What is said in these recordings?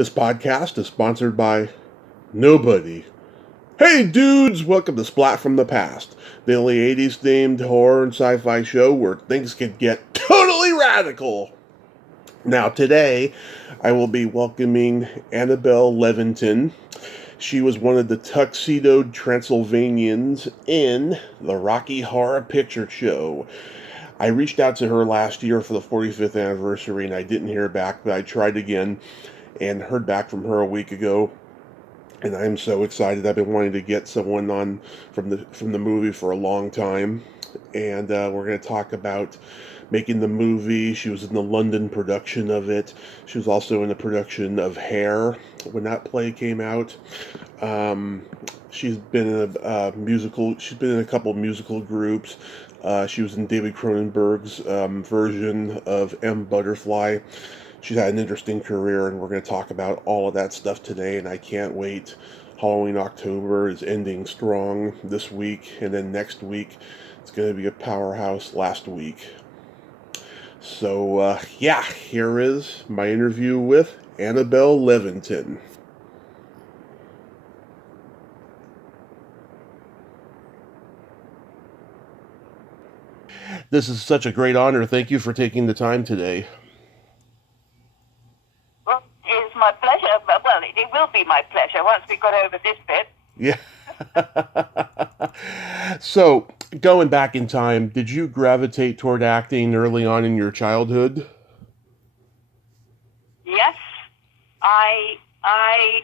This podcast is sponsored by nobody. Hey dudes, welcome to Splat from the Past, the only 80s themed horror and sci fi show where things can get totally radical. Now, today, I will be welcoming Annabel Leventon. She was one of the tuxedoed Transylvanians in the Rocky Horror Picture Show. I reached out to her last year for the 45th anniversary and I didn't hear back, but I tried again and heard back from her a week ago. And I'm so excited. I've been wanting to get someone on from the movie for a long time, and we're going to talk about making the movie. She was in the London production of it. She was also in the production of Hair when that play came out. She's been in a musical. She's been in a couple musical groups. She was in David Cronenberg's version of M. Butterfly. She's had an interesting career, and we're going to talk about all of that stuff today, and I can't wait. Halloween October is ending strong this week, and then next week it's going to be a powerhouse last week. So, here is my interview with Annabel Leventon. This is such a great honor. Thank you for taking the time today. Well, it's my pleasure. Well, it will be my pleasure once we got over this bit. Yeah. So, going back in time, did you gravitate toward acting early on in your childhood? Yes, I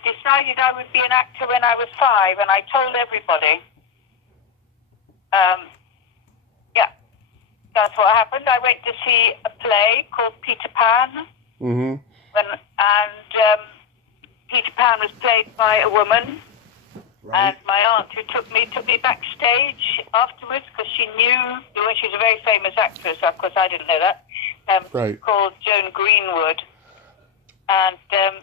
decided I would be an actor when I was 5, and I told everybody. Yeah, that's what happened. I went to see a play called Peter Pan. Mm-hmm. Peter Pan was played by a woman. Right. And my aunt who took me backstage afterwards because she knew, she's a very famous actress, of course I didn't know that, Right. called Joan Greenwood. And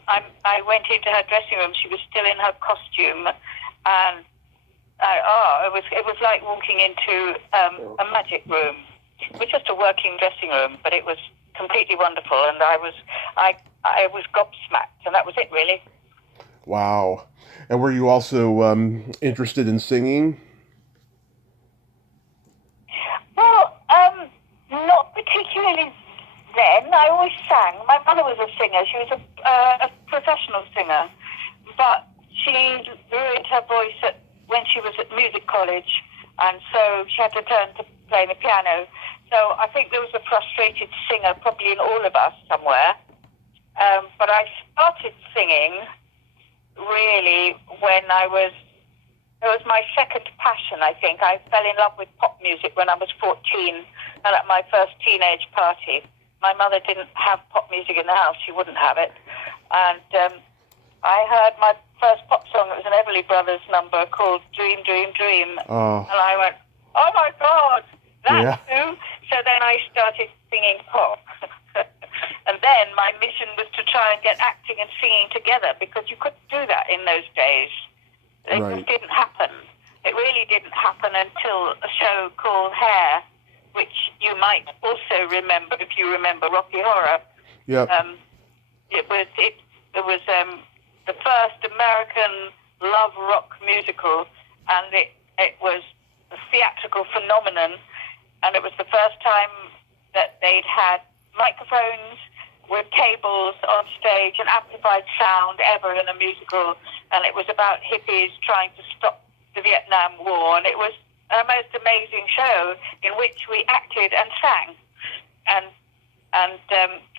I went into her dressing room. She was still in her costume, and it was like walking into a magic room. It was just a working dressing room, but it was completely wonderful, and I was gobsmacked, and that was it really. Wow. And were you also interested in singing? Well, not particularly then. I always sang. My mother was a singer. She was a professional singer, but she ruined her voice when she was at music college, and so she had to turn to playing the piano. So I think there was a frustrated singer probably in all of us somewhere. But I started singing really when it was my second passion, I think. I fell in love with pop music when I was 14 and at my first teenage party. My mother didn't have pop music in the house. She wouldn't have it. And I heard my first pop song. It was an Everly Brothers number called Dream, Dream, Dream. Oh. And I went, oh my God, that's Yeah. who? So then I started singing pop. And then my mission was to try and get acting and singing together because you couldn't do that in those days. It Right. just didn't happen. It really didn't happen until a show called Hair, which you might also remember if you remember Rocky Horror. Yep. It was the first American love rock musical, and it was a theatrical phenomenon, and it was the first time that they'd had microphones with cables on stage and amplified sound ever in a musical, and it was about hippies trying to stop the Vietnam War, and it was a most amazing show in which we acted and sang, and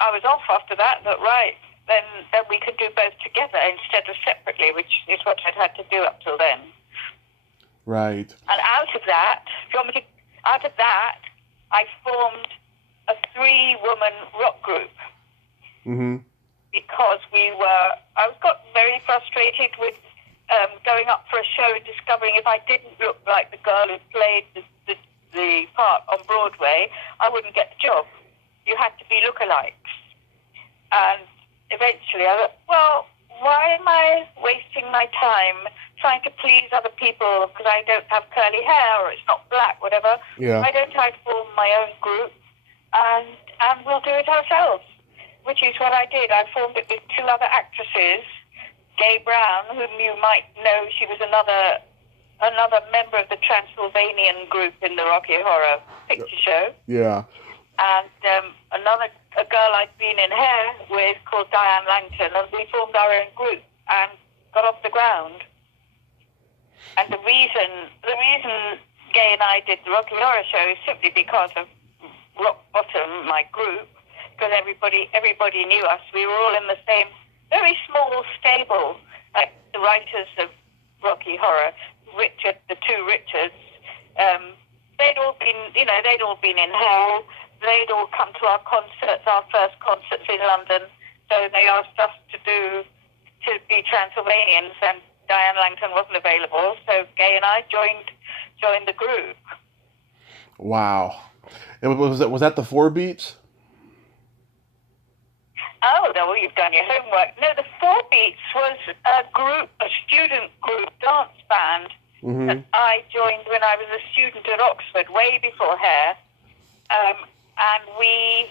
I was off after that, but right, then we could do both together instead of separately, which is what I'd had to do up till then. Right. And out of that, I formed a 3-woman rock group. Mm-hmm. Because I got very frustrated with going up for a show and discovering if I didn't look like the girl who played the part on Broadway, I wouldn't get the job. You had to be lookalikes. And eventually I thought, well, why am I wasting my time trying to please other people because I don't have curly hair or it's not black, whatever? Yeah. Why don't I form my own group and we'll do it ourselves? which is what I did. I formed it with two other actresses, Gay Brown, whom you might know. She was another member of the Transylvanian group in the Rocky Horror Picture Show. Yeah. And a girl I'd been in hair with called Diane Langton, and we formed our own group and got off the ground. And the reason Gay and I did the Rocky Horror Show is simply because of Rock Bottom, my group, because everybody knew us. We were all in the same very small stable, like the writers of Rocky Horror, Richard, the two Richards. They'd all been in hell. They'd all come to our concerts, our first concerts in London. So they asked us to be Transylvanians, and Diane Langton wasn't available. So Gay and I joined the group. Wow. And was that the Four Beats? Oh, no, well, you've done your homework. No, the Four Beats was a student group dance band that I joined when I was a student at Oxford, way before Hair. And we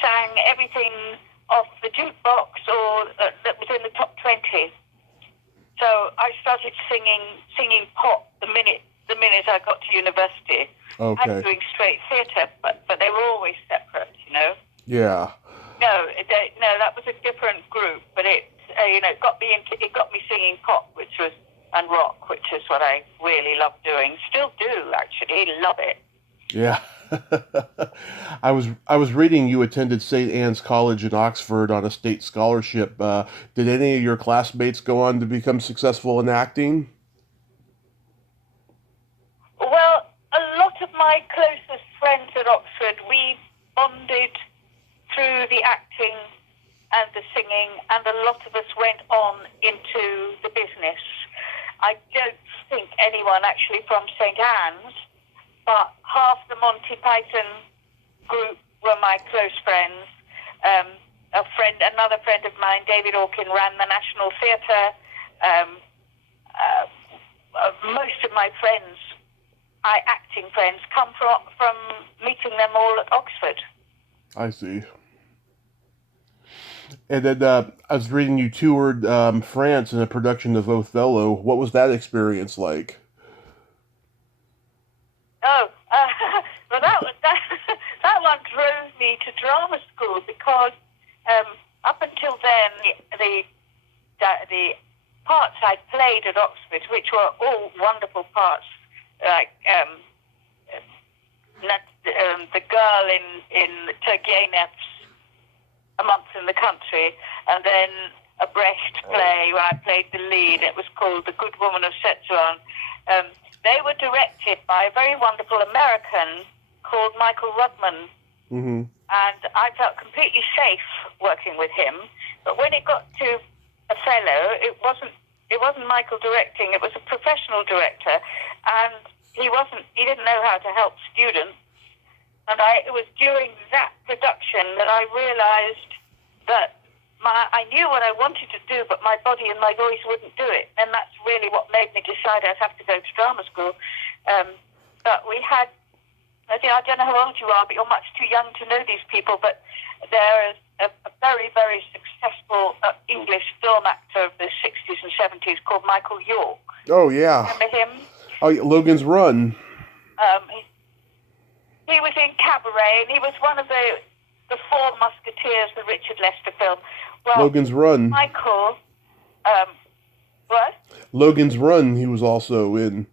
sang everything off the jukebox or that was in the top 20. So I started singing pop the minute I got to university. Okay. I was doing straight theatre, but they were always separate, you know. Yeah. No, that was a different group, but it got me singing pop, and rock, which is what I really love doing. Still do, actually, love it. Yeah. I was reading you attended St. Anne's College in Oxford on a state scholarship. Did any of your classmates go on to become successful in acting? Well, a lot of my closest friends at Oxford, we bonded through the acting and the singing, and a lot of us went on into the business. I don't think anyone actually from St. Anne's, but half the Monty Python group were my close friends. Another friend of mine, David Orkin, ran the National Theatre. Most of my friends, acting friends, come from meeting them all at Oxford. I see. And then I was reading you toured France in a production of Othello. What was that experience like? Oh, well, that one drove me to drama school because up until then, the parts I played at Oxford, which were all wonderful parts, like the girl in Turgenev's A Month in the Country, and then a Brecht play where I played the lead. It was called The Good Woman of Szechuan. They were directed by a very wonderful American called Michael Rudman, and I felt completely safe working with him. But when it got to Othello, it wasn't Michael directing; it was a professional director, and he didn't know how to help students. And it was during that production that I realized that I knew what I wanted to do, but my body and my voice wouldn't do it. And that's really what made me decide I'd have to go to drama school. But we had, I don't know how old you are, but you're much too young to know these people, but there is a very, very successful English film actor of the 60s and 70s called Michael York. Oh, yeah. Remember him? Oh, yeah, Logan's Run. He was in Cabaret, and he was one of the Four Musketeers, the Richard Lester film. Well, Logan's Run. Michael, what? Logan's Run. He was also in.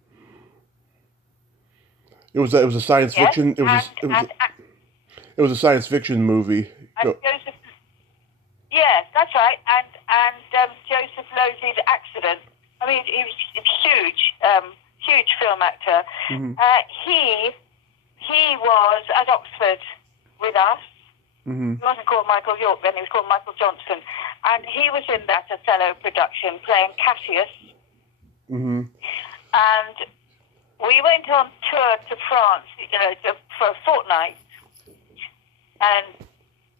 It was a science fiction. It was a science fiction movie. And Joseph, yes, that's right. And Joseph Losey's Accident. I mean, he was a huge film actor. He was at Oxford with us. He wasn't called Michael York then, he was called Michael Johnson. And he was in that Othello production playing Cassius. And we went on tour to France, for a fortnight. And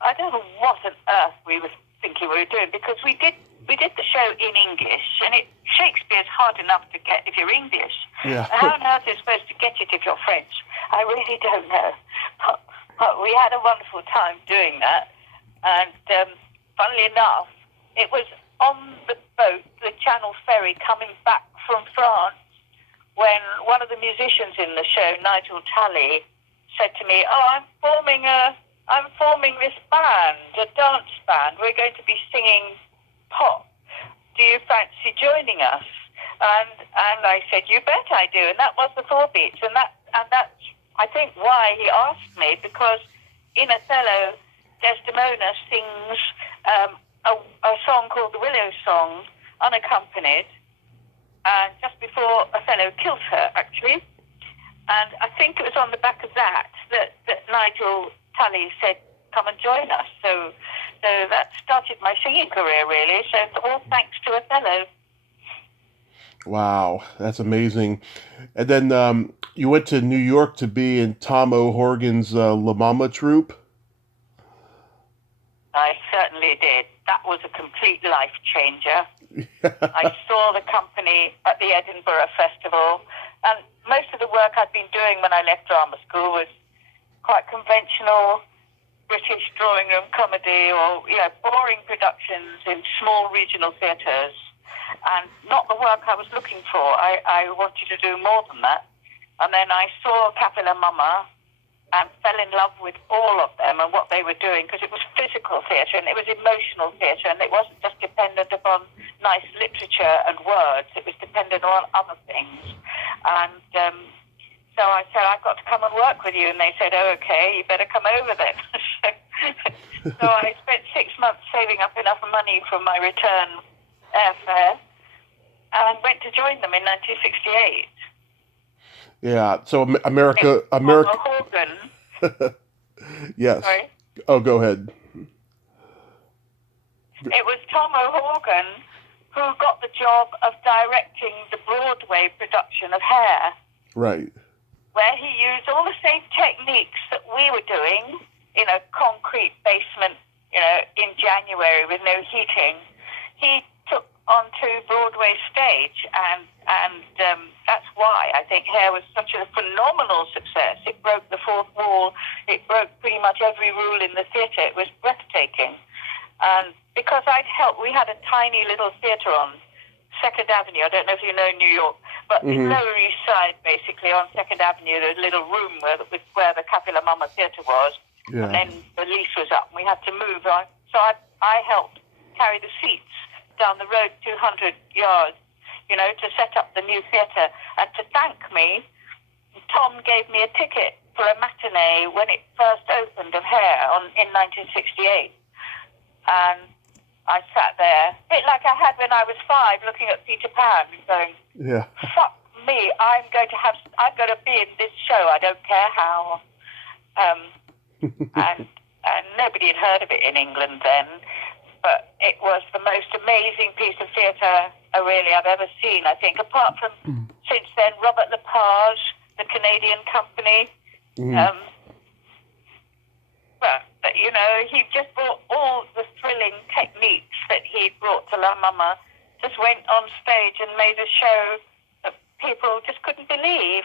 I don't know what on earth we were thinking we were doing, because we did the show in English, and Shakespeare's hard enough to get if you're English. Yeah. How on earth are you supposed to get it if you're French? I really don't know. But we had a wonderful time doing that. And funnily enough, it was on the boat, the Channel Ferry, coming back from France, when one of the musicians in the show, Nigel Tully, said to me, "Oh, I'm forming this band, a dance band. We're going to be singing pop. Do you fancy joining us?" And I said, "You bet I do." And that was the Four Beats. And that's, I think, why he asked me, because in Othello, Desdemona sings a song called the Willow Song, unaccompanied, and just before Othello kills her, actually. And I think it was on the back of that Nigel Tully said, "Come and join us." So that started my singing career, really. So it's all thanks to Othello. Wow, that's amazing. And then you went to New York to be in Tom O'Horgan's La Mama troupe? I certainly did. That was a complete life changer. I saw the company at the Edinburgh Festival, and most of the work I'd been doing when I left drama school was quite conventional British drawing room comedy, or boring productions in small regional theatres, and not the work I was looking for. I wanted to do more than that. And then I saw Capilla Mama and fell in love with all of them and what they were doing, because it was physical theatre and it was emotional theatre, and it wasn't just dependent upon nice literature and words. It was dependent on other things. And so I said, "I've got to come and work with you." And they said, "Oh, okay, you better come over then." So I spent 6 months saving up enough money from my return airfare and went to join them in 1968. Yeah, so America. Horgan. Yes. Sorry? Oh, go ahead. It was Tom O'Horgan who got the job of directing the Broadway production of Hair, Right. where he used all the same techniques that we were doing in a concrete basement, in January with no heating. He took onto Broadway stage, and that's why I think Hair was such a phenomenal success. It broke the fourth wall. It broke pretty much every rule in the theatre. It was breathtaking. And because I'd helped, we had a tiny little theatre on 2nd Avenue. I don't know if you know New York, but Lower East Side, basically, on 2nd Avenue, there's a little room where the Capilla Mama Theatre was. Yeah. And then the lease was up, and we had to move. So I helped carry the seats down the road 200 yards, to set up the new theatre. And to thank me, Tom gave me a ticket for a matinee when it first opened of Hair in 1968. And I sat there, a bit like I had when I was 5, looking at Peter Pan, going, Yeah. "Fuck me, I'm going to be in this show. I don't care how." And nobody had heard of it in England then, but it was the most amazing piece of theatre I've ever seen. I think, apart from since then, Robert Lepage, the Canadian company. But he just brought all the thrilling techniques that he brought to La Mama, just went on stage and made a show that people just couldn't believe.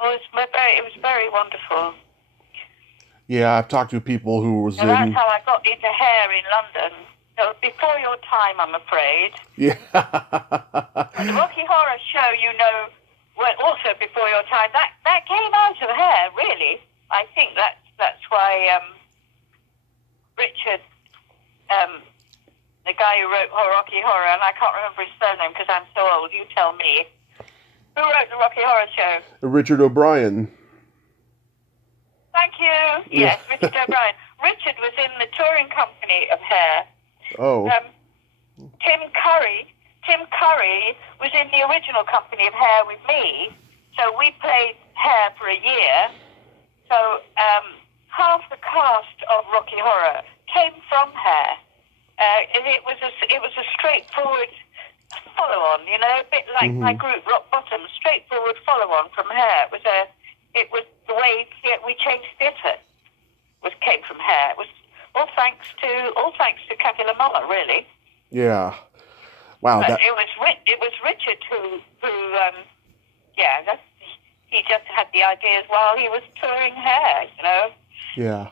It was very wonderful. Yeah, I've talked to people who was and that's how I got into Hair in London. So before your time, I'm afraid. Yeah. The Rocky Horror Show, also before your time. That came out of Hair, really. I think that's why Richard, the guy who wrote Rocky Horror, and I can't remember his surname because I'm so old. You tell me. Who wrote the Rocky Horror Show? Richard O'Brien. Thank you. Yes, Richard O'Brien. Richard was in the touring company of Hair. Oh. Tim Curry was in the original company of Hair with me. So we played Hair for a year. So half the cast of Rocky Horror came from Hair. It was a straightforward follow-on, a bit like my group Rock Bottom, straightforward follow-on from Hair. It was the way we changed theatre. Came from Hair. It was all thanks to Capilla Mama, really. Yeah. Wow. But it was Richard who he just had the ideas while he was touring Hair, Yeah.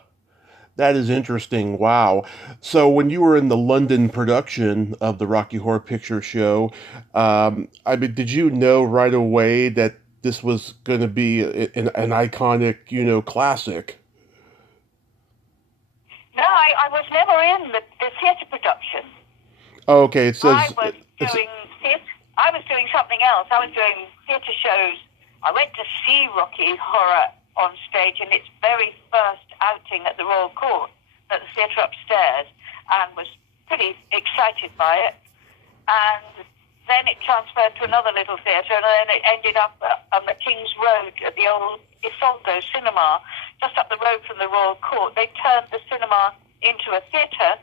That is interesting. Wow. So when you were in the London production of the Rocky Horror Picture Show, I mean, did you know right away that this was going to be an iconic, classic? No, I was never in the theatre production. Oh, okay, I was doing theatre. I was doing something else. I was doing theatre shows. I went to see Rocky Horror on stage in its very first outing at the Royal Court at the theatre upstairs, and was pretty excited by it. And then it transferred to another little theatre, and then it ended up on the King's Road at the old Isolde Cinema, just up the road from the Royal Court. They turned the cinema into a theatre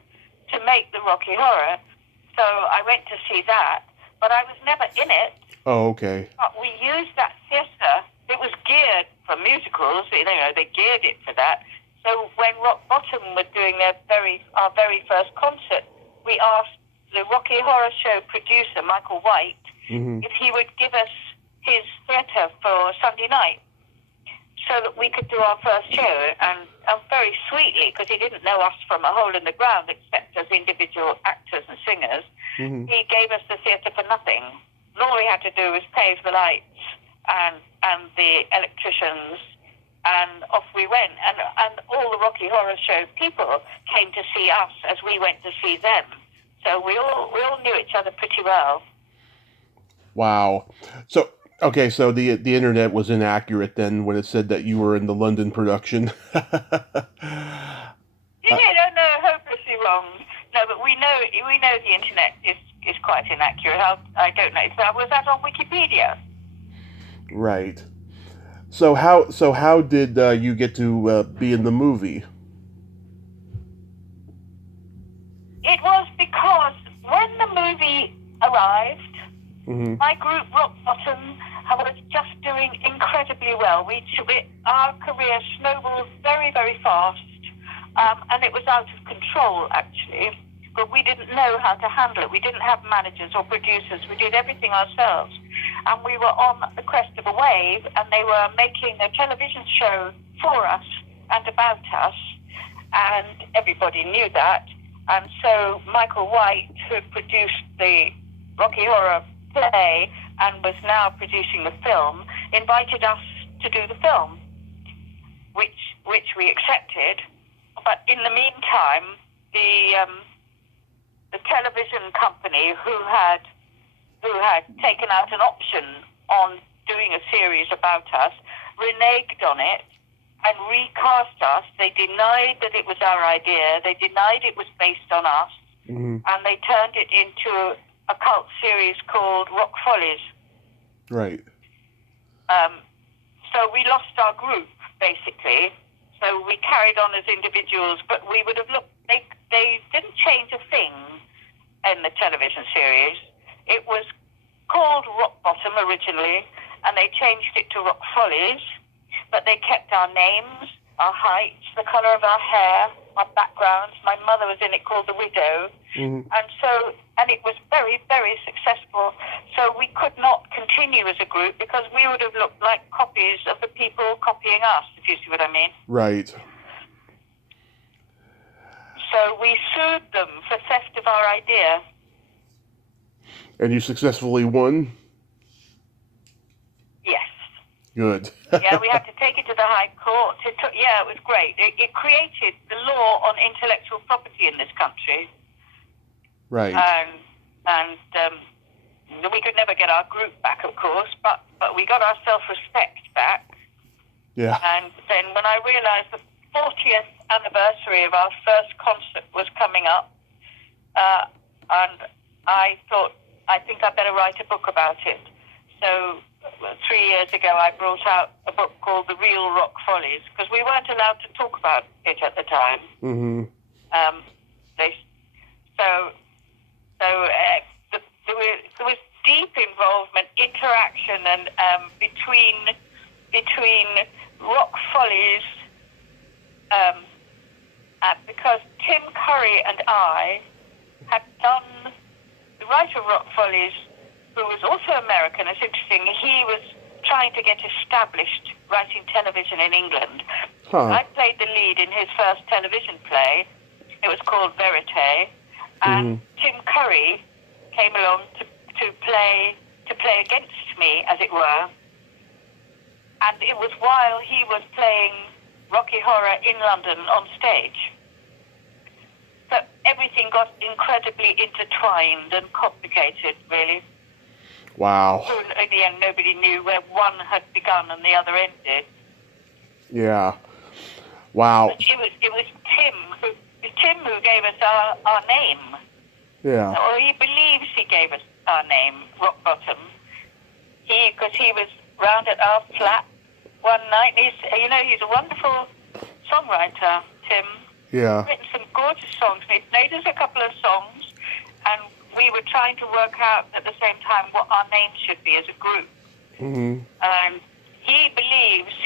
to make the Rocky Horror. So I went to see that, but I was never in it. Oh, okay. But we used that theatre. It was geared for musicals. They geared it for that. So when Rock Bottom were doing our very first concert, we asked the Rocky Horror Show producer, Michael White, if he would give us his theatre for Sunday night so that we could do our first show. And very sweetly, because he didn't know us from a hole in the ground except as individual actors and singers, he gave us the theatre for nothing. And all we had to do was pay for the lights and the electricians, and off we went. And all the Rocky Horror Show people came to see us as we went to see them. So we all knew each other pretty well. Wow. So, okay, so the internet was inaccurate then when it said that you were in the London production. No, hopelessly wrong. No, but we know the internet is quite inaccurate. I don't know. So was that on Wikipedia? Right. So how did you get to be in the movie? It was because when the movie arrived, my group, Rock Bottom, was just doing incredibly well. Our career snowballed very, very fast, and it was out of control, actually. But we didn't know how to handle it. We didn't have managers or producers. We did everything ourselves. And we were on the crest of a wave, and they were making a television show for us and about us, and everybody knew that. And so Michael White, who produced the Rocky Horror play and was now producing the film, invited us to do the film, which we accepted. But in the meantime, the television company who had taken out an option on doing a series about us reneged on it and recast us. They denied that it was our idea. They denied it was based on us. And they turned it into a cult series called Rock Follies. Right. So we lost our group, basically. So we carried on as individuals, but we would have looked... They didn't change a thing in the television series. It was called Rock Bottom originally, and they changed it to Rock Follies, but they kept our names, our heights, the colour of our hair, our backgrounds. My mother was in it, called The Widow. And it was very, very successful. So we could not continue as a group because we would have looked like copies of the people copying us, if you see what I mean. Right. So we sued them for theft of our idea. And you successfully won? Yes. Good. Yeah, we had to take it to the High Court. It was great. It created the law on intellectual property in this country. Right. And we could never get our group back, of course, but we got our self-respect back. Yeah. And then when I realized the 40th anniversary of our first concert was coming up, and I thought, I think I better write a book about it. So 3 years ago, I brought out a book called The Real Rock Follies, because we weren't allowed to talk about it at the time. There was deep involvement, interaction, and between Rock Follies, because Tim Curry and I had done, the writer of Rock Follies, who was also American. It's interesting. He was trying to get established writing television in England. Huh. I played the lead in his first television play. It was called Verite, and Tim Curry came along to play against me, as it were. And it was while he was playing Rocky Horror in London on stage. So everything got incredibly intertwined and complicated, really. Wow. So in the end, nobody knew where one had begun and the other ended. Yeah. Wow. But it was Tim who gave us our name. Yeah. Or he believes he gave us our name, Rock Bottom. Because he was round at our flat one night. He's a wonderful songwriter, Tim. Yeah. Written some gorgeous songs. He played us a couple of songs, and we were trying to work out at the same time what our name should be as a group.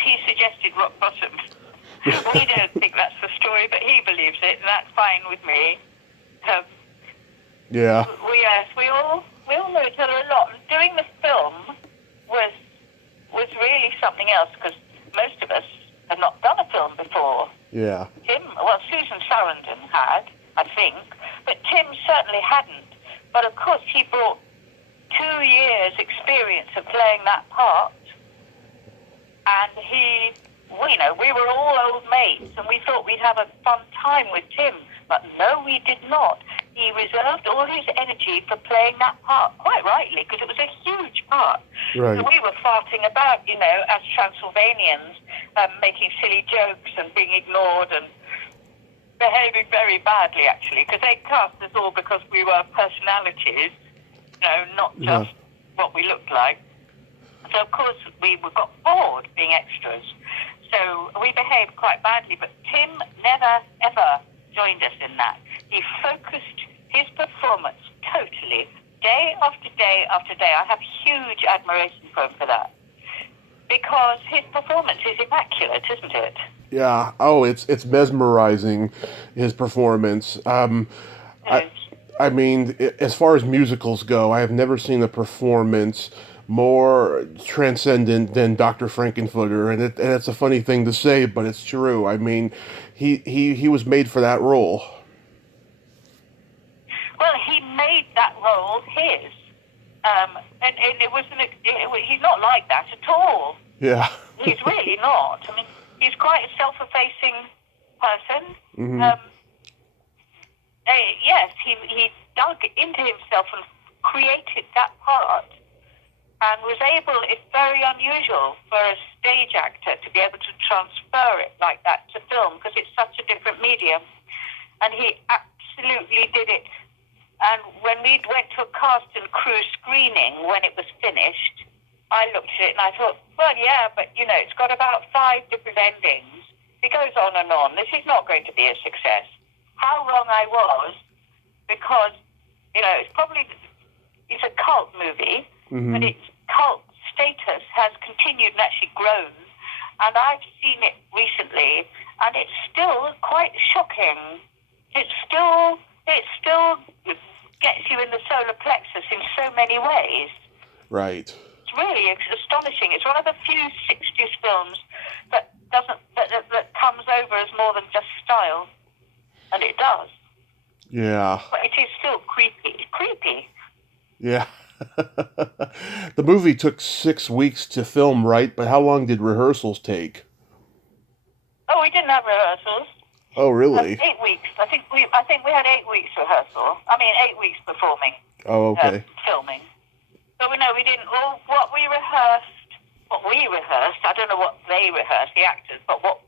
He suggested Rock Bottom. We don't think that's the story, but he believes it, and that's fine with me. Yeah. We all know each other a lot. Doing the film was really something else, because most of us had not done a film before. Yeah. Susan Sarandon had, I think, but Tim certainly hadn't. But of course, he brought 2 years' experience of playing that part, and we were all old mates, and we thought we'd have a fun time with Tim, but no, we did not. He reserved all his energy for playing that part, quite rightly, because it was a huge part. Right. So we were farting about, as Transylvanians, making silly jokes and being ignored and behaving very badly, actually, because they cast us all because we were personalities, not just what we looked like. So, of course, we got bored being extras. So we behaved quite badly, but Tim never, ever joined us in that. He focused his performance totally, day after day after day. I have huge admiration for him for that, because his performance is immaculate, isn't it? Yeah. Oh, it's mesmerizing, his performance. I mean, as far as musicals go, I have never seen a performance more transcendent than Dr. Frankenfooter, and it's a funny thing to say, but it's true. I mean, he was made for that role. Well, he made that role his, and it wasn't. He's not like that at all. Yeah. He's really not. I mean, he's quite a self-effacing person. Yes, he dug into himself and created that part, and was able. It's very unusual for a stage actor to be able to transfer it like that to film, because it's such a different medium, and he absolutely did it. And when we went to a cast and crew screening, when it was finished, I looked at it and I thought, well, yeah, but, it's got about 5 different endings. It goes on and on. This is not going to be a success. How wrong I was, because, it's a cult movie, but its cult status has continued and actually grown. And I've seen it recently, and it's still quite shocking. It still gets you in the solar plexus in so many ways. Right. It's really astonishing. It's one of the few 60s films that comes over as more than just style, and it does. Yeah. But it is still creepy. Creepy. Yeah. The movie took 6 weeks to film, right? But how long did rehearsals take? Oh, we didn't have rehearsals. Oh, really? 8 weeks. I think we had 8 weeks rehearsal. 8 weeks performing. Oh, okay. Filming. But we didn't. Well, what we rehearsed. I don't know what they rehearsed, the actors, but what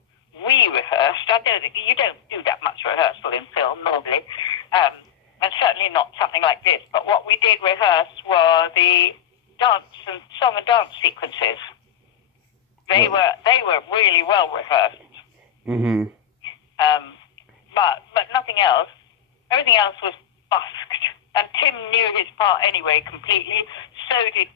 we rehearsed. You don't do that much rehearsal in film normally, and certainly not something like this. But what we did rehearse were the song and dance sequences. They were really well rehearsed. Mm-hmm. But nothing else. Everything else was busked, and Tim knew his part anyway completely. So did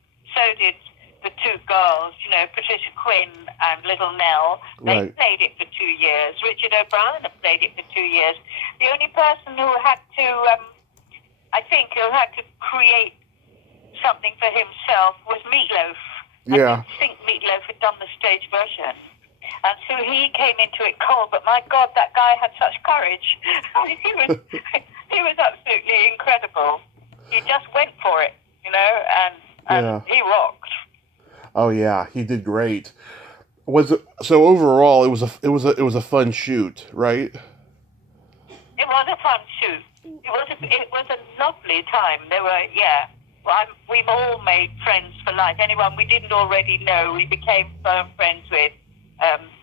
the 2 girls, Patricia Quinn and Little Nell. They played it for 2 years. Richard O'Brien had played it for 2 years. The only person who had to, create something for himself was Meatloaf. Yeah. I think Meatloaf had done the stage version. And so he came into it cold, but my God, that guy had such courage. He was absolutely incredible. He just went for it, and he rocked. Oh yeah, he did great. Was it so overall? It was a fun shoot, right? It was a fun shoot. It was a lovely time. We've all made friends for life. Anyone we didn't already know, we became firm friends with.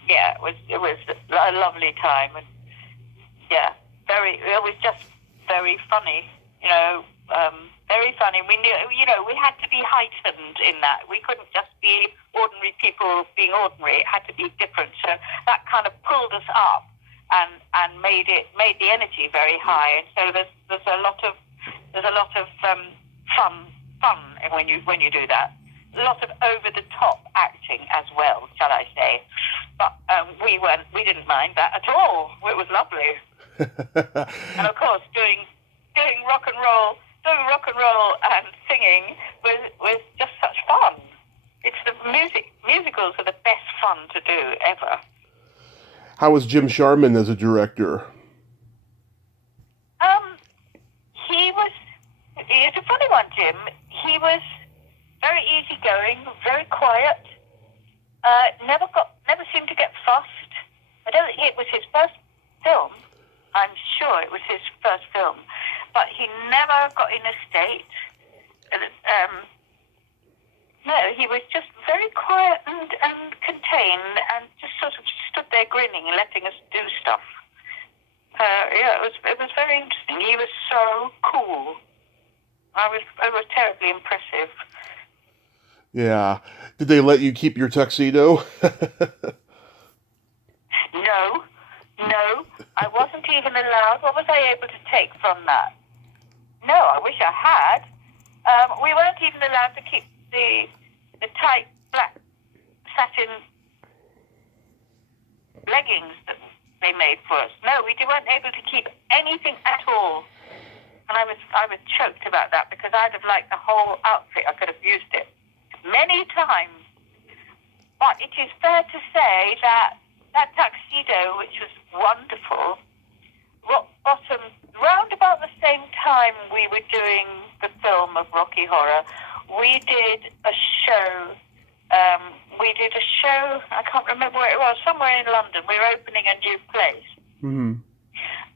It was a lovely time, and it was just very funny, very funny. We knew, we had to be heightened in that. We couldn't just be ordinary people being ordinary. It had to be different. So that kind of pulled us up and made the energy very high. And so there's a lot of fun when you do that. A lot of over the top acting as well, shall I say? But we didn't mind that at all. It was lovely. And of course, doing rock and roll and singing was just such fun. It's the musicals are the best fun to do ever. How was Jim Sharman as a director? He's a funny one, Jim. He was very easygoing, very quiet. Never seemed to get fussed. I don't think it was his first film. I'm sure it was his first film, but he never got in a state. No, he was just very quiet and contained, and just sort of stood there grinning and letting us do stuff. It was very interesting. He was so cool. It was terribly impressive. Yeah. Did they let you keep your tuxedo? No, I wasn't even allowed. What was I able to take from that? No, I wish I had. We weren't even allowed to keep the tight black satin leggings that they made for us. No, we weren't able to keep anything at all. And I was choked about that, because I'd have liked the whole outfit. I could have used it many times. But it is fair to say that tuxedo, which was wonderful, rock bottom, round about the same time we were doing the film of Rocky Horror, we did a show. I can't remember where it was, somewhere in London. We were opening a new place. Mm-hmm.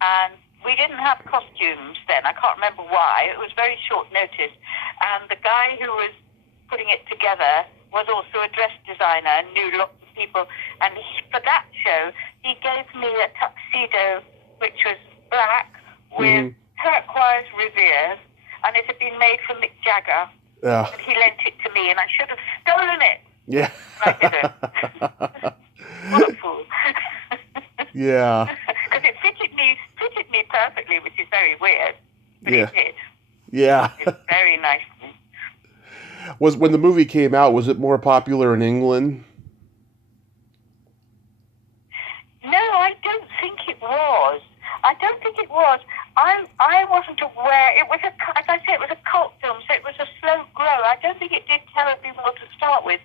And we didn't have costumes then. I can't remember why. It was very short notice. And the guy who was putting it together was also a dress designer and knew lots of people. And for that show, he gave me a tuxedo which was black with turquoise revers, and it had been made from Mick Jagger. Yeah. And he lent it to me, and I should have stolen it. Yeah. I didn't. What a fool. Yeah. Because it fitted me perfectly, which is very weird. But it did. Yeah. It's very nice. When the movie came out, was it more popular in England? No, I don't think it was. I wasn't aware. It was as I say, it was a cult film, so it was a slow grow. I don't think it did terribly well to start with,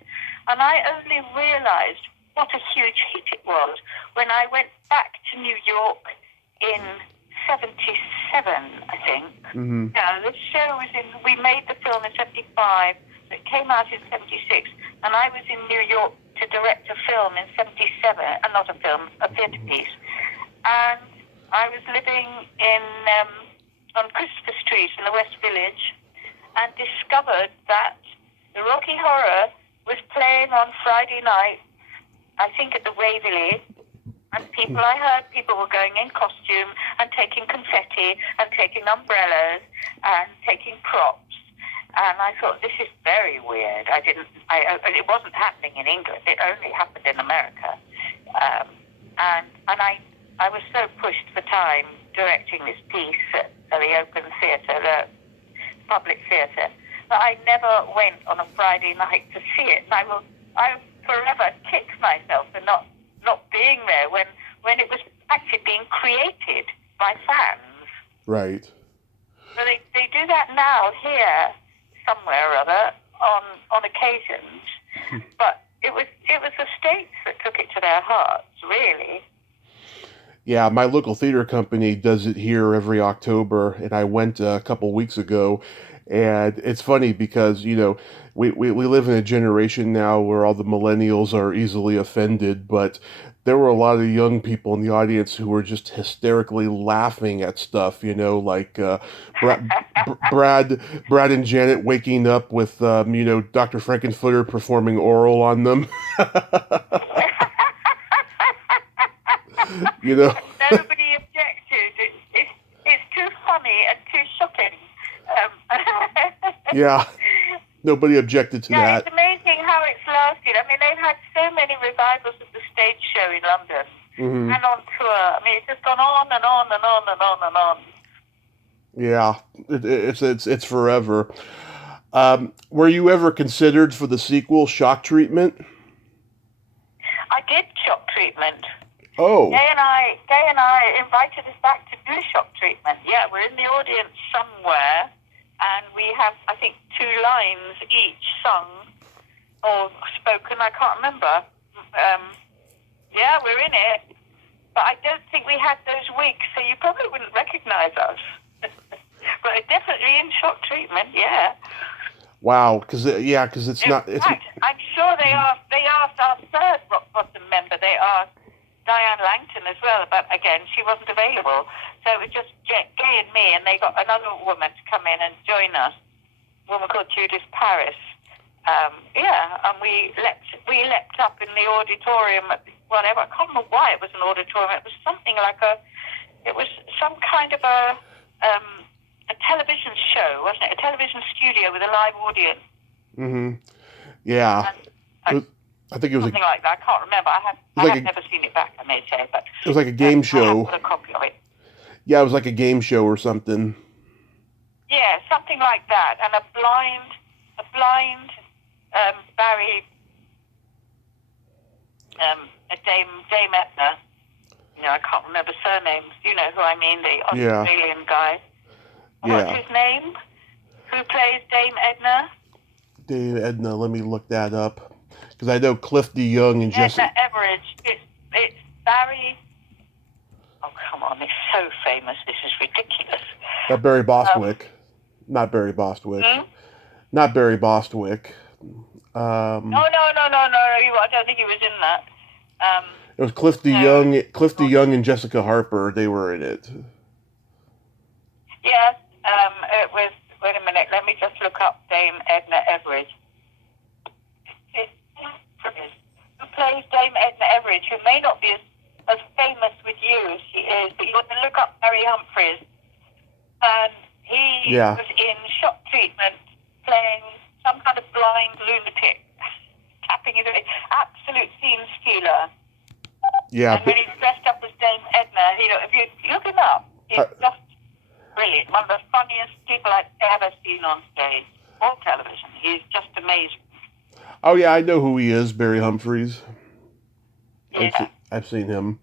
and I only realised what a huge hit it was when I went back to New York in '77, I think. Mm-hmm. Yeah, the show was we made the film in '75. It came out in '76, and I was in New York to direct a film in '77, not a film, a theatre piece. And I was living on Christopher Street in the West Village, and discovered that the Rocky Horror was playing on Friday night, I think at the Waverley. And I heard people were going in costume and taking confetti and taking umbrellas and taking props. And I thought, this is very weird. It wasn't happening in England. It only happened in America. And I was so pushed for time directing this piece at the Open Theatre, the public theatre, that I never went on a Friday night to see it. And I forever kick myself for not being there when it was actually being created by fans. Right. So they do that now here somewhere or other on occasions, but it was the States that took it to their hearts, really. Yeah, my local theater company does it here every October, and I went a couple weeks ago, and it's funny because, we live in a generation now where all the millennials are easily offended, but there were a lot of young people in the audience who were just hysterically laughing at stuff, like Brad, Brad and Janet waking up with, Dr. Frankenfooter performing oral on them. you know. Nobody objected. It's too funny and too shocking. Yeah, nobody objected to Yeah, that. it's amazing how it's lasted. I mean, they've had so many revivals of the stage show in London Mm-hmm. and on tour. I mean, it's just gone on and on and on and on and on. Yeah, it's forever. Were you ever considered for the sequel, Shock Treatment? I did Shock Treatment. Oh, Gay and I invited us back to do Shock Treatment. Yeah, we're in the audience somewhere, and we have, I think, 2 lines each sung or spoken. I can't remember. Yeah, we're in it, but I don't think we had those wigs, so you probably wouldn't recognize us. But definitely in Shock Treatment, yeah. wow, because it's In not. It's fact, I'm sure they asked our third Rock Bottom member. They asked Diane Langton as well, but again, she wasn't available. So it was just Gay and me, and they got another woman to come in and join us, a woman called Judith Paris. And we leapt up in the auditorium at whatever. I can't remember why it was an auditorium. It was something like it was some kind of a television show, wasn't it? A television studio with a live audience. Mm-hmm. Yeah. I think it was something like that. I can't remember. I have never seen it back, I may say, but it was like a game show. I have got a copy of it. Yeah, it was like a game show or something. Yeah, something like that. And a blind Barry, a Dame Edna. I can't remember surnames. You know who I mean? The Australian guy. What's his name? Who plays Dame Edna? Dame Edna. Let me look that up. Because I know Cliff DeYoung and Jessica... Edna Everidge. It's Barry... Oh, come on. It's so famous. This is ridiculous. Barry Bostwick. Not Barry Bostwick. Not Barry Bostwick. No. I don't think he was in that. It was Cliff DeYoung and Jessica Harper. They were in it. Yes. It was... Wait a minute. Let me just look up Dame Edna Everidge. Who plays Dame Edna Everidge, who may not be as famous with you as she is, but you want to look up Barry Humphries. And he was in Shock Treatment playing some kind of blind lunatic, tapping his way. Absolute scene stealer. Yeah. And when he's dressed up as Dame Edna, if you look him up, he's just brilliant. One of the funniest people I've ever seen on stage or television. He's just amazing. Oh, yeah, I know who he is, Barry Humphries. Yeah. I've seen him.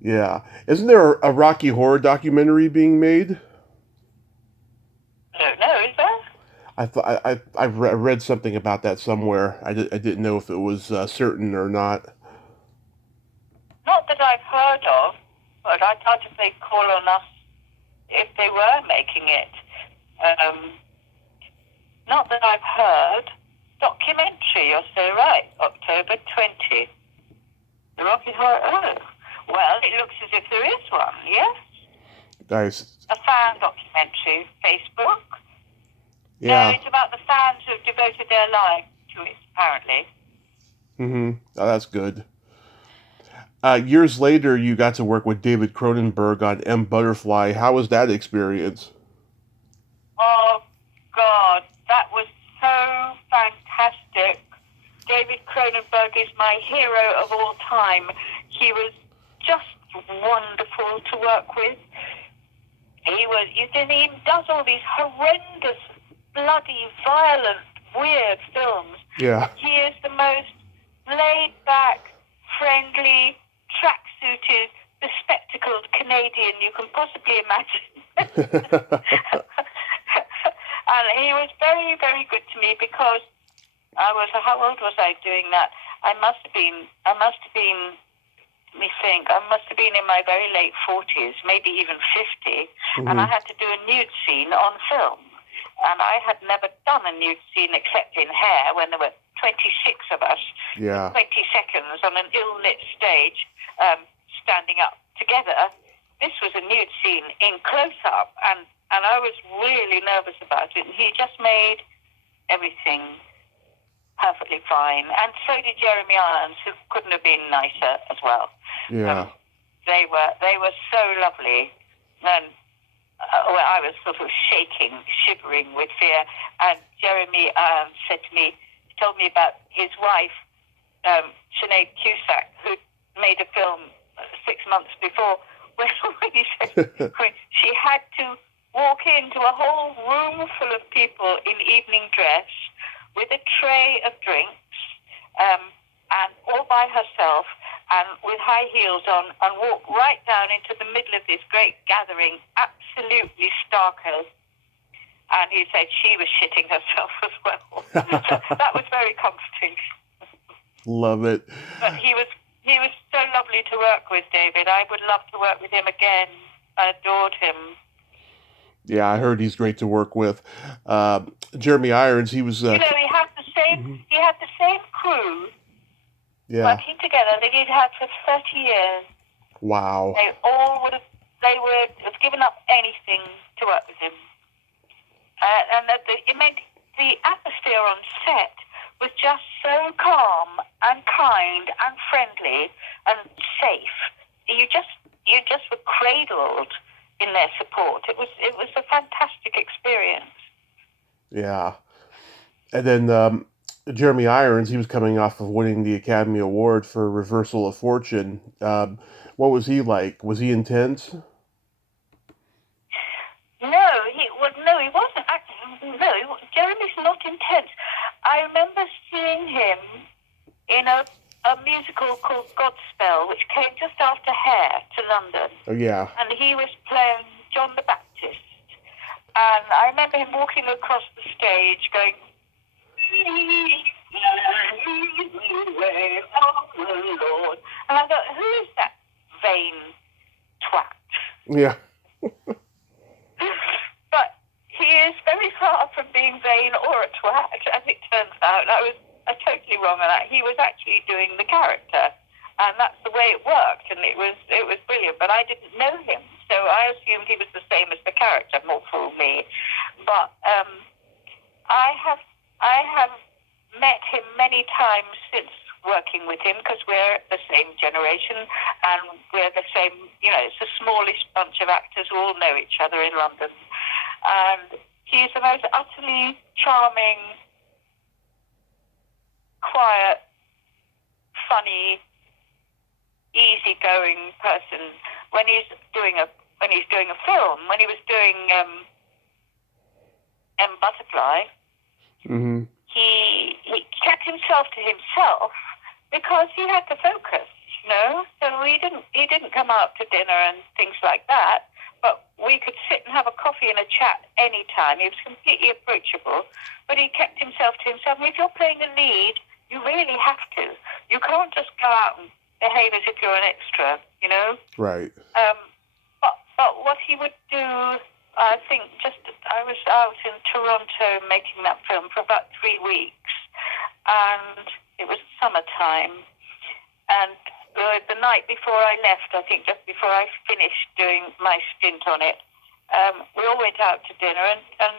Yeah. Isn't there a Rocky Horror documentary being made? I don't know, is there? I read something about that somewhere. I didn't know if it was certain or not. Not that I've heard of, but I thought if they'd call on us if they were making it. Not that I've heard. Documentary, you're so right. October 20. The Rocky Horror. Oh, well, it looks as if there is one, yes? Nice. A fan documentary, Facebook. Yeah. No, it's about the fans who've devoted their lives to it, apparently. Mm-hmm. Oh, that's good. Years later, you got to work with David Cronenberg on M. Butterfly. How was that experience? Oh, God, that was so fantastic. David Cronenberg is my hero of all time. He was just wonderful to work with. He does all these horrendous, bloody, violent, weird films. Yeah. He is the most laid-back, friendly, tracksuited, bespectacled Canadian you can possibly imagine. And he was very, very good to me because How old was I doing that? I must have been, let me think, I must have been in my very late 40s, maybe even 50, and I had to do a nude scene on film. And I had never done a nude scene except in hair when there were 26 of us, Yeah. 20 seconds on an ill-lit stage, standing up together. This was a nude scene in close-up, and I was really nervous about it. And he just made everything perfectly fine. And so did Jeremy Irons, who couldn't have been nicer as well. Yeah. They were so lovely. And I was sort of shaking, shivering with fear. And Jeremy said to me, he told me about his wife, Sinead Cusack, who made a film 6 months before, when he said she had to walk into a whole room full of people in evening dress with a tray of drinks, and all by herself, and with high heels on, and walk right down into the middle of this great gathering, absolutely starkers. And he said she was shitting herself as well. That was very comforting. Love it. But he was so lovely to work with, David. I would love to work with him again. I adored him. Yeah, I heard he's great to work with. Jeremy Irons, he was. He had the same crew working together that he'd had for 30 years. Wow. They would have given up anything to work with him. And it meant the atmosphere on set was just so calm and kind and friendly and safe. You just were cradled in their support. It was a fantastic experience. Yeah. And then Jeremy Irons, he was coming off of winning the Academy Award for Reversal of Fortune. What was he like? Was he intense? No, he wasn't. No, Jeremy's not intense. I remember seeing him in a musical called Godspell, which came just after Hair to London. Oh, yeah. And he was playing John the Baptist. And I remember him walking across the stage going, way of the Lord. And I thought, who is that vain twat? Yeah. But he is very far from being vain or a twat, as it turns out. I was totally wrong on that. He was actually doing the character, and that's the way it worked, and it was brilliant. But I didn't know him, so I assumed he was the same as the character. More fool me. But I have met him many times since working with him, because we're the same generation and we're the same, it's a smallish bunch of actors who all know each other in London. And he's the most utterly charming, quiet, funny, easygoing person. When he's doing a film, when he was doing M. Butterfly, he kept himself to himself because he had to focus, So he didn't come out to dinner and things like that. But we could sit and have a coffee and a chat anytime. He was completely approachable, but he kept himself to himself. And if you're playing a lead, you really have to. You can't just go out and behave as if you're an extra, Right. But what he would do, I think, I was out in Toronto making that film for about 3 weeks, and it was summertime, and the night before I left, I think just before I finished doing my stint on it, we all went out to dinner, and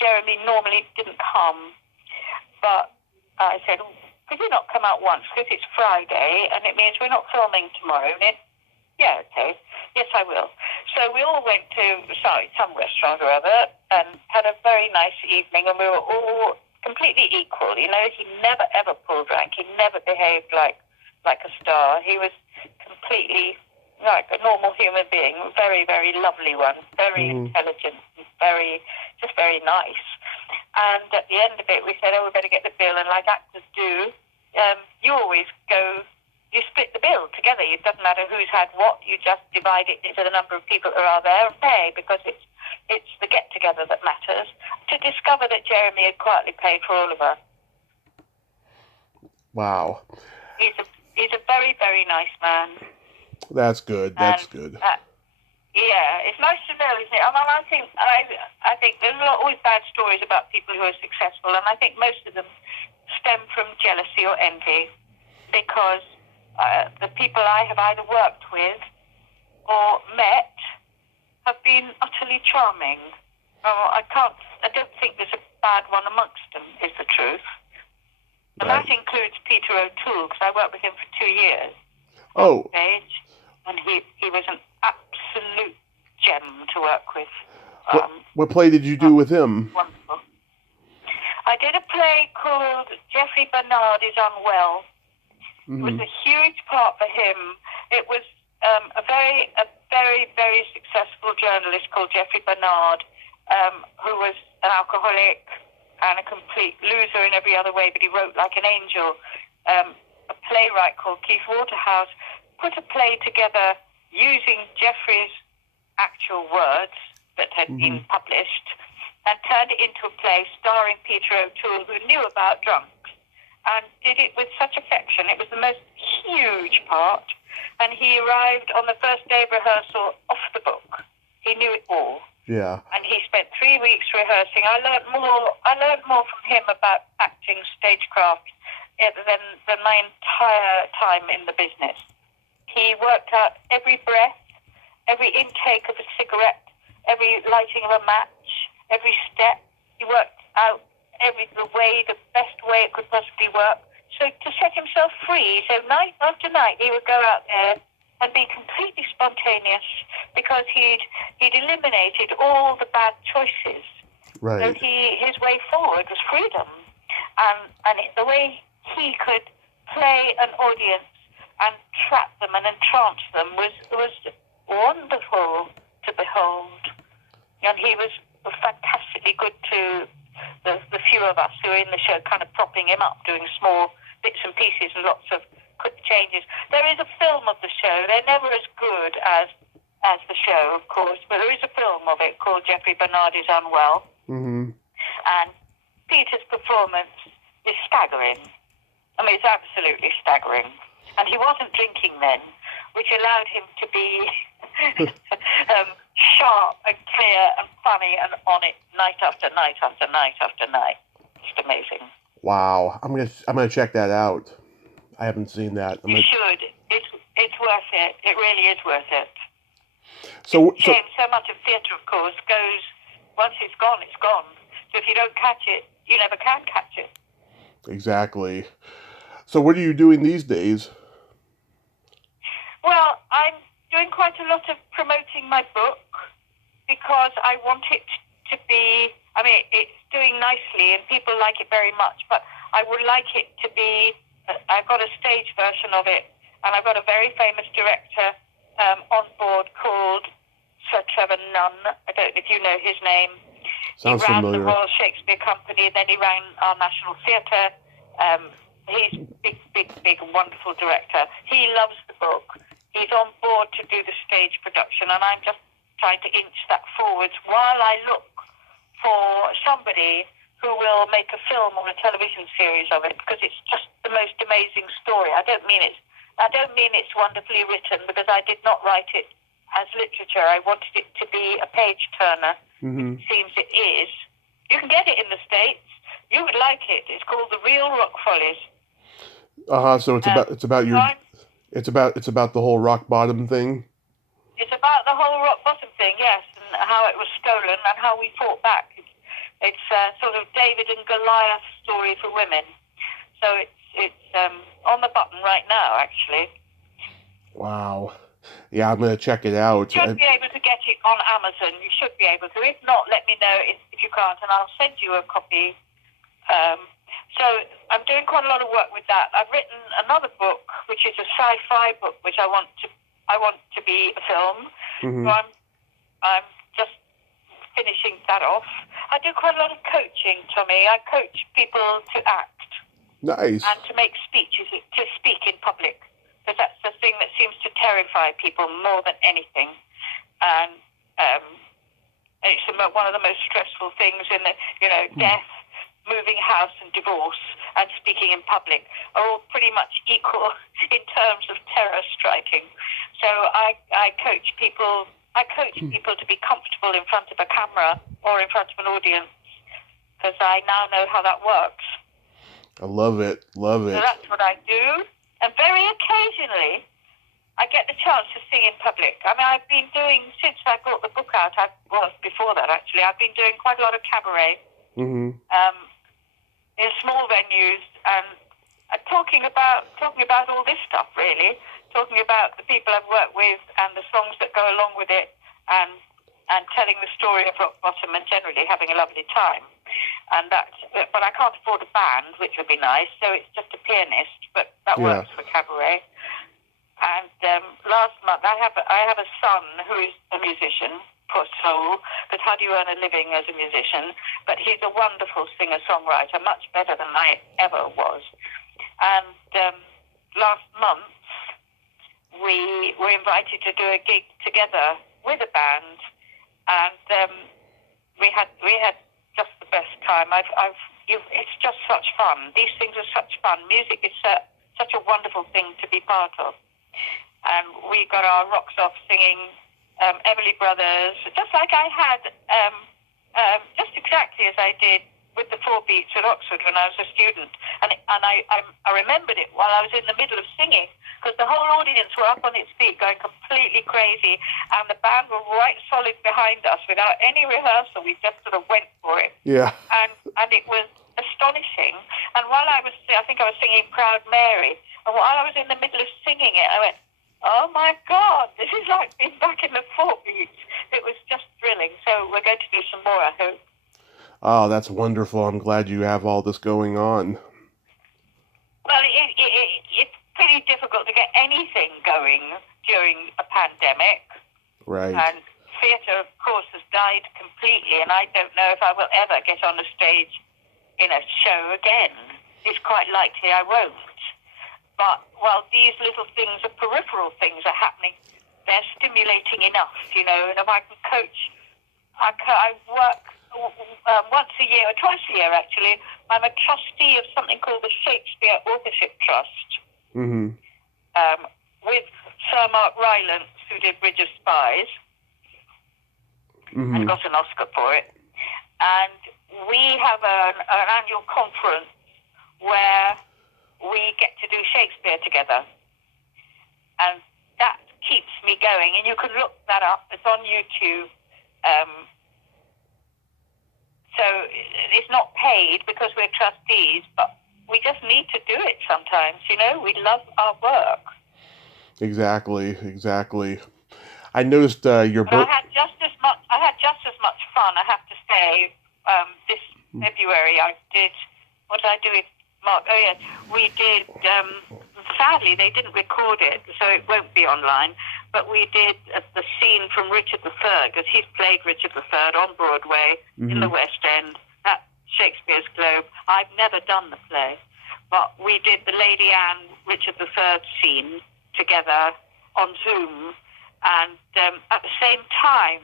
Jeremy normally didn't come, but I said, could you not come out once, because it's Friday, and it means we're not filming tomorrow, and yeah, okay. Yes, I will. So we all went to some restaurant or other and had a very nice evening, and we were all completely equal. He never ever pulled rank. He never behaved like a star. He was completely like a normal human being, very, very lovely one, very intelligent, very nice. And at the end of it, we said, we better get the bill. And like actors do, you always go. You split the bill together. It doesn't matter who's had what. You just divide it into the number of people who are there and pay, because it's the get-together that matters. To discover that Jeremy had quietly paid for all of us. Wow. He's a very, very nice man. That's good. And That's good. yeah, it's nice to know, isn't it? I mean, I think there's always bad stories about people who are successful, and I think most of them stem from jealousy or envy, because the people I have either worked with or met have been utterly charming. I don't think there's a bad one amongst them, is the truth. And Right. that includes Peter O'Toole, because I worked with him for 2 years on Oh, stage, and he was an absolute gem to work with. what play did you do with him? Wonderful. I did a play called Geoffrey Bernard is Unwell. It was Mm-hmm. a huge part for him. It was a very, very successful journalist called Geoffrey Bernard, who was an alcoholic and a complete loser in every other way, but he wrote like an angel. A playwright called Keith Waterhouse put a play together using Geoffrey's actual words that had been published and turned it into a play starring Peter O'Toole, who knew about drunks, and did it with such affection. It was the most huge part, and he arrived on the first day of rehearsal off the book. He knew it all. Yeah. And he spent 3 weeks rehearsing. I learned more from him about acting, stagecraft, than my entire time in the business. He worked out every breath, every intake of a cigarette, every lighting of a match, every step. He worked out the best way it could possibly work. So to set himself free, so night after night, he would go out there and be completely spontaneous, because he'd eliminated all the bad choices. Right. So his way forward was freedom, and the way he could play an audience and trap them and entrance them was wonderful to behold. And he was fantastically good to the few of us who were in the show, kind of propping him up, doing small bits and pieces and lots of quick changes. There is a film of the show. They're never as good as the show, of course, but there is a film of it called Geoffrey Bernard is Unwell. Mm-hmm. And Peter's performance is staggering. I mean, it's absolutely staggering. And he wasn't drinking then, which allowed him to be sharp and clear and funny and on it night after night after night after night. It's amazing. Wow. I'm gonna check that out. I haven't seen that. You should. It's worth it. It really is worth it. So much of theatre, of course, goes, once it's gone, it's gone. So if you don't catch it, you never can catch it. Exactly. So what are you doing these days? Well, I'm doing quite a lot of promoting my book, because I want it to be, I mean, it's doing nicely and people like it very much, but I would like it to be, I've got a stage version of it, and I've got a very famous director on board called Sir Trevor Nunn. I don't know if you know his name. Sounds he ran familiar. the Royal Shakespeare Company, then he ran our National Theatre. He's big, wonderful director. He loves the book. He's on board to do the stage production, and I'm just trying to inch that forwards while I look for somebody who will make a film or a television series of it, because it's just the most amazing story. I don't mean it's wonderfully written, because I did not write it as literature. I wanted it to be a page turner. Mm-hmm. It seems it is. You can get it in the States. You would like it. It's called The Real Rock Follies. So it's about the whole rock bottom thing. It's about the whole rock bottom thing, yes, and how it was stolen and how we fought back. It's sort of David and Goliath story for women. So it's on the button right now, actually. Wow. Yeah, I'm gonna check it out. You should be able to get it on Amazon. You should be able to. If not, let me know if you can't, and I'll send you a copy. So I'm doing quite a lot of work with that. I've written another book, which is a sci-fi book, which I want to be a film. Mm-hmm. So I'm just finishing that off. I do quite a lot of coaching, Tommy. I coach people to act. Nice. And to make speeches, to speak in public, because that's the thing that seems to terrify people more than anything. And it's one of the most stressful things in the, death, moving house and divorce. and speaking in public are all pretty much equal in terms of terror striking. So I coach people. I coach people to be comfortable in front of a camera or in front of an audience, because I now know how that works. I love it. Love it. So that's what I do. And very occasionally, I get the chance to sing in public. I mean, I've been doing, since I brought the book out, before that actually, I've been doing quite a lot of cabaret in small venues and talking about all this stuff, really. Talking about the people I've worked with and the songs that go along with it, and telling the story of Rock Bottom and generally having a lovely time. But I can't afford a band, which would be nice, so it's just a pianist, but that works for cabaret. And last month, I have a son who is a musician, poor soul, but how do you earn a living as a musician? But he's a wonderful singer-songwriter, much better than I ever was. And last month, we were invited to do a gig together with a band, and we had just the best time. It's just such fun. These things are such fun. Music is such a wonderful thing to be part of. And we got our rocks off singing Everly Brothers, just like I had, just exactly as I did with the Four Beats at Oxford when I was a student. And I remembered it while I was in the middle of singing, because the whole audience were up on its feet going completely crazy, and the band were right solid behind us without any rehearsal. We just sort of went for it. Yeah. And it was astonishing. And while I think I was singing Proud Mary, and while I was in the middle of singing it, I went, oh my God, this is like being back in the Four Beats. It was just thrilling. So we're going to do some more, I hope. Oh, that's wonderful. I'm glad you have all this going on. Well, it's pretty difficult to get anything going during a pandemic. Right. And theatre, of course, has died completely, and I don't know if I will ever get on a stage in a show again. It's quite likely I won't. But while these little things, the peripheral things are happening, they're stimulating enough, and if I can coach, I work once a year, or twice a year actually. I'm a trustee of something called the Shakespeare Authorship Trust, with Sir Mark Rylance, who did Bridge of Spies, and got an Oscar for it. And we have an annual conference where we get to do Shakespeare together. And that keeps me going. And you can look that up. It's on YouTube. So it's not paid because we're trustees, but we just need to do it sometimes, We love our work. Exactly. I noticed your book. I had just as much fun, I have to say. This February what did I do with Mark? Oh yes, we did. Sadly, they didn't record it, so it won't be online. But we did the scene from Richard III, because he's played Richard III on Broadway in the West End at Shakespeare's Globe. I've never done the play, but we did the Lady Anne Richard III scene together on Zoom, and at the same time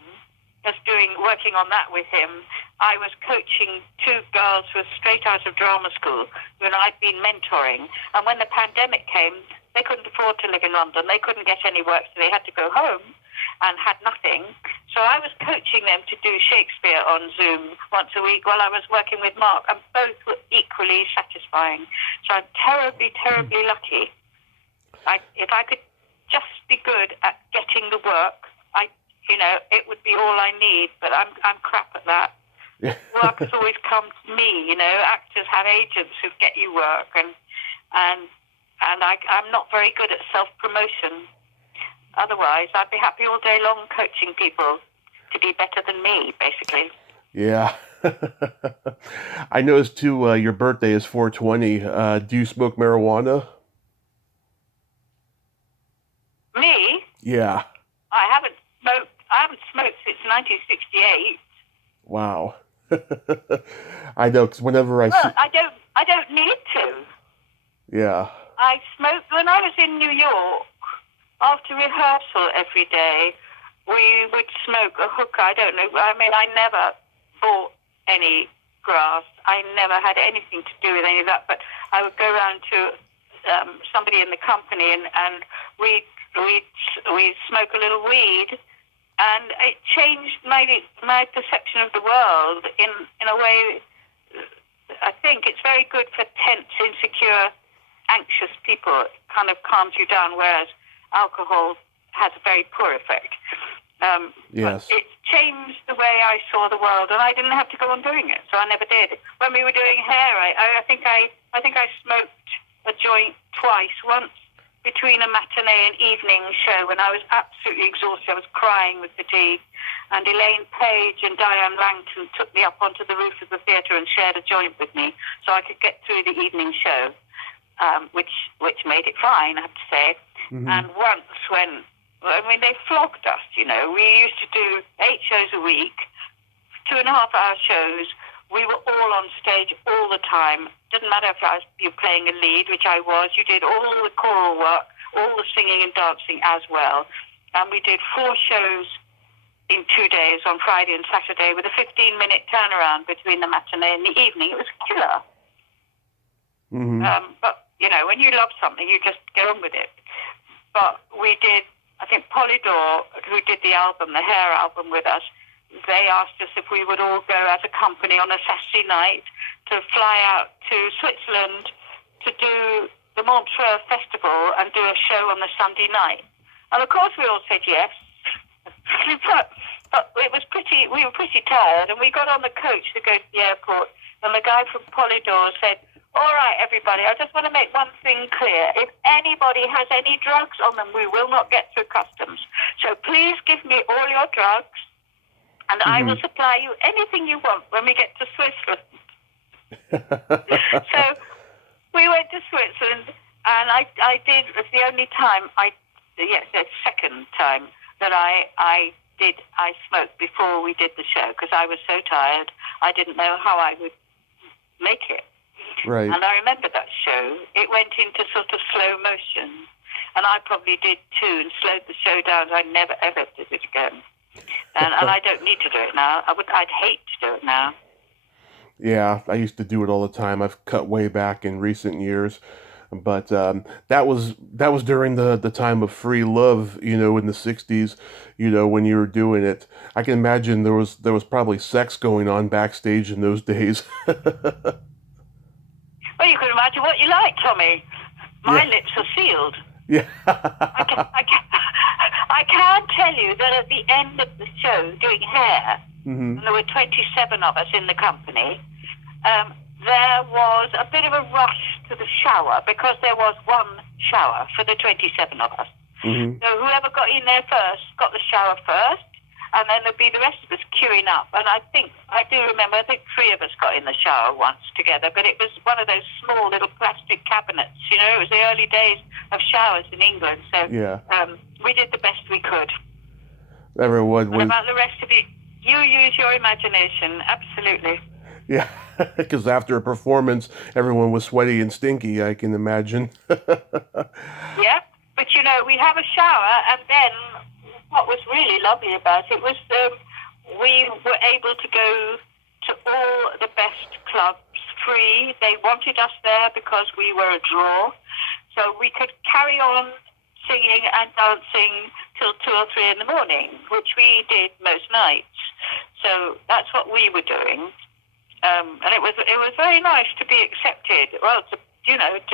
as working on that with him, I was coaching two girls who were straight out of drama school, who I'd been mentoring. And when the pandemic came, they couldn't afford to live in London. They couldn't get any work, so they had to go home and had nothing. So I was coaching them to do Shakespeare on Zoom once a week while I was working with Mark, and both were equally satisfying. So I'm terribly, terribly lucky. If I could just be good at getting the work, it would be all I need, but I'm crap at that. Work has always come to me, Actors have agents who get you work, and I'm not very good at self-promotion. Otherwise, I'd be happy all day long coaching people to be better than me, basically. Yeah. I noticed, too, your birthday is 4/20. Do you smoke marijuana? Me? Yeah. I haven't smoked since 1968. Wow. I know, because whenever I see... I don't need to. Yeah. I smoked when I was in New York. After rehearsal every day, we would smoke a hookah. I don't know. I mean, I never bought any grass. I never had anything to do with any of that, but I would go around to somebody in the company and we'd smoke a little weed, and it changed my perception of the world in a way. I think it's very good for tense, insecure, anxious people. It kind of calms you down, whereas alcohol has a very poor effect. Yes. But it changed the way I saw the world, and I didn't have to go on doing it, so I never did. When we were doing hair, I think I smoked a joint twice. Once between a matinee and evening show when I was absolutely exhausted. I was crying with fatigue, and Elaine Page and Diane Langton took me up onto the roof of the theatre and shared a joint with me, so I could get through the evening show, which made it fine, I have to say. Mm-hmm. And once they flogged us, we used to do 8 shows a week, 2.5-hour shows. We were all on stage all the time. Didn't matter if you were playing a lead, which I was. You did all the choral work, all the singing and dancing as well. And we did 4 shows in 2 days, on Friday and Saturday, with a 15-minute turnaround between the matinee and the evening. It was a killer. Mm-hmm. But, when you love something, you just get on with it. But we did, I think Polydor, who did the hair album with us, they asked us if we would all go as a company on a Saturday night to fly out to Switzerland to do the Montreux Festival and do a show on the Sunday night. And of course we all said yes. But we were pretty tired, and we got on the coach to go to the airport, and the guy from Polydor said, "All right, everybody, I just want to make one thing clear. If anybody has any drugs on them, we will not get through customs. So please give me all your drugs, and I will supply you anything you want when we get to Switzerland." So we went to Switzerland, and I did, it was the only time the second time that I smoked before we did the show, because I was so tired, I didn't know how I would make it. Right. And I remember that show. It went into sort of slow motion, and I probably did too, and slowed the show down. I never ever did it again. And I don't need to do it now. I'd hate to do it now. Yeah, I used to do it all the time. I've cut way back in recent years, but that was during the time of free love, in the 60s, when you were doing it. I can imagine there was probably sex going on backstage in those days. Well, you can imagine what you like, Tommy. My lips are sealed. Yeah. I can tell you that at the end of the show, doing hair, and there were 27 of us in the company, there was a bit of a rush to the shower, because there was one shower for the 27 of us. Mm-hmm. So whoever got in there first got the shower first, and then there'd be the rest of us queuing up. And I do remember, I think 3 of us got in the shower once together, but it was one of those small little plastic cabinets, it was the early days of showers in England, so we did the best we could. Everyone was... And about the rest of it, you use your imagination, absolutely. Yeah, because after a performance, everyone was sweaty and stinky, I can imagine. Yeah, but we have a shower, and then what was really lovely about it was we were able to go to all the best clubs free. They wanted us there because we were a draw, so we could carry on singing and dancing till 2 or 3 in the morning, which we did most nights. So that's what we were doing. And it was very nice to be accepted. Well, to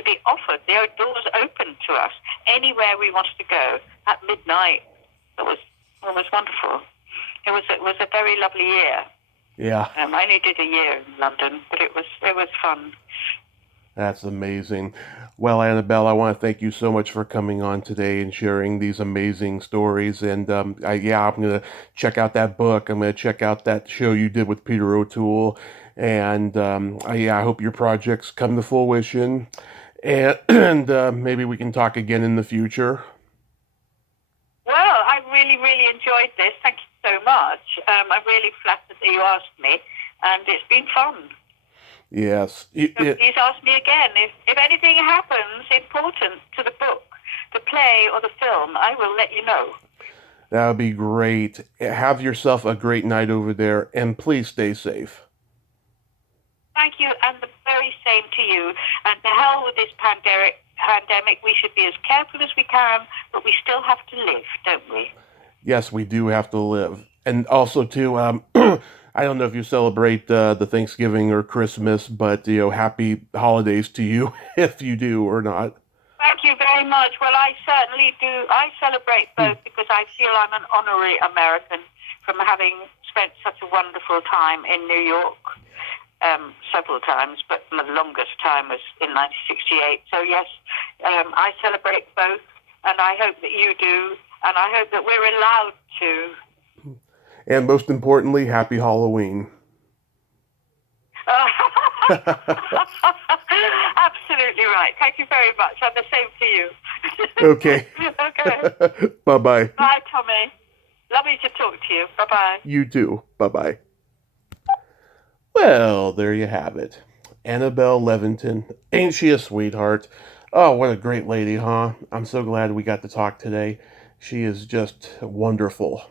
be offered the doors open to us anywhere we wanted to go at midnight. It was wonderful. It was a very lovely year. Yeah. I only did a year in London, but it was fun. That's amazing. Well, Annabel, I want to thank you so much for coming on today and sharing these amazing stories. And I'm going to check out that book. I'm going to check out that show you did with Peter O'Toole. And I hope your projects come to fruition. And maybe we can talk again in the future. Well, I really, really enjoyed this. Thank you so much. I'm really flattered that you asked me, and it's been fun. Yes. Please ask me again. If anything happens important to the book, the play, or the film, I will let you know. That would be great. Have yourself a great night over there, and please stay safe. Thank you, and the very same to you. And to hell with this pandemic. We should be as careful as we can, but we still have to live, don't we? Yes, we do have to live. And also, too, I don't know if you celebrate the Thanksgiving or Christmas, but, happy holidays to you if you do or not. Thank you very much. Well, I certainly do. I celebrate both because I feel I'm an honorary American from having spent such a wonderful time in New York. Several times, but the longest time was in 1968. So yes, I celebrate both, and I hope that you do, and I hope that we're allowed to. And most importantly, happy Halloween. Absolutely right. Thank you very much. And the same to you. Okay. Okay. Bye-bye. Bye, Tommy. Lovely to talk to you. Bye-bye. You too. Bye-bye. Well, there you have it. Annabel Leventon. Ain't she a sweetheart? Oh, what a great lady, huh? I'm so glad we got to talk today. She is just wonderful.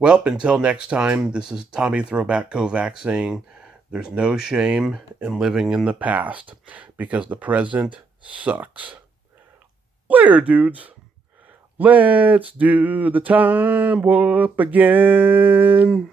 Well, until next time, this is Tommy Throwback Kovac saying there's no shame in living in the past because the present sucks. Later, dudes. Let's do the time warp again.